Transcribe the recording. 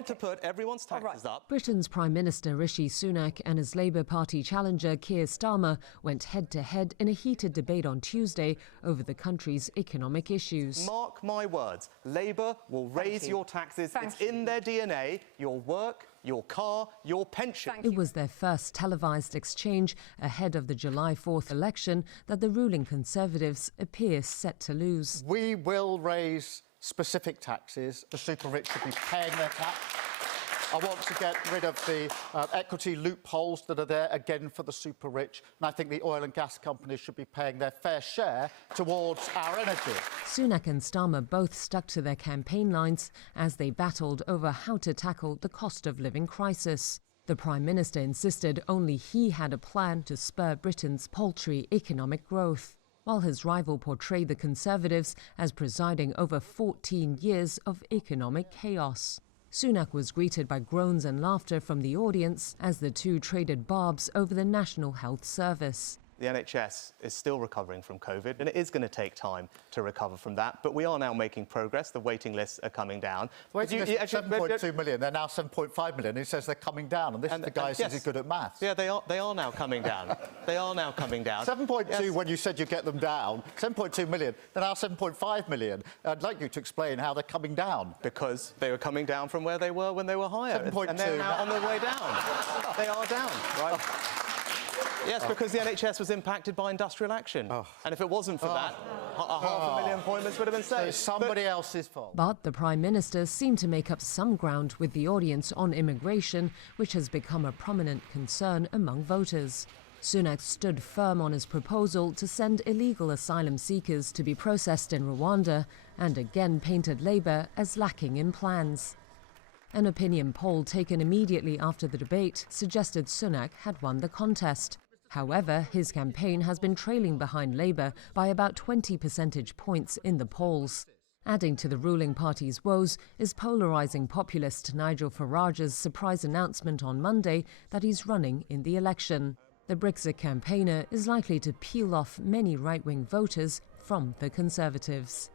want to put everyone's taxes up. Britain's Prime Minister Rishi Sunak and his Labour Party challenger Keir Starmer went head-to-head in a heated debate on Tuesday over the country's economic issues. Mark my words, Labour will raise your taxes. It's in their DNA, your work, your car, your pension. It was their first televised exchange ahead of the July 4th election that the ruling Conservatives appear set to lose. We will raise specific taxes. The super rich should be paying their tax. I want to get rid of the equity loopholes that are there again for the super rich. And I think the oil and gas companies should be paying their fair share towards our energy. Sunak and Starmer both stuck to their campaign lines as they battled over how to tackle the cost of living crisis. The Prime Minister insisted only he had a plan to spur Britain's paltry economic growth, while his rival portrayed the Conservatives as presiding over 14 years of economic chaos. Sunak was greeted by groans and laughter from the audience as the two traded barbs over the National Health Service. The NHS is still recovering from COVID, and it is going to take time to recover from that. But we are now making progress. The waiting lists are coming down. The waiting list is 7.2 million. They're now 7.5 million. He says they're coming down, and this is the guy who says he's good at maths. Yeah, they are now coming down. They are now coming down. 7.2 when you said you get them down. 7.2 million. They're now 7.5 million. I'd like you to explain how they're coming down. Because they were coming down from where they were when they were higher. 7.2. And they're now on their way down. They are down, right? Yes, because the NHS was impacted by industrial action. And if it wasn't for that, 500,000 appointments would have been saved. So it's somebody else's fault. But the Prime Minister seemed to make up some ground with the audience on immigration, which has become a prominent concern among voters. Sunak stood firm on his proposal to send illegal asylum seekers to be processed in Rwanda and again painted Labour as lacking in plans. An opinion poll taken immediately after the debate suggested Sunak had won the contest. However, his campaign has been trailing behind Labour by about 20 percentage points in the polls. Adding to the ruling party's woes is polarising populist Nigel Farage's surprise announcement on Monday that he's running in the election. The Brexit campaigner is likely to peel off many right-wing voters from the Conservatives.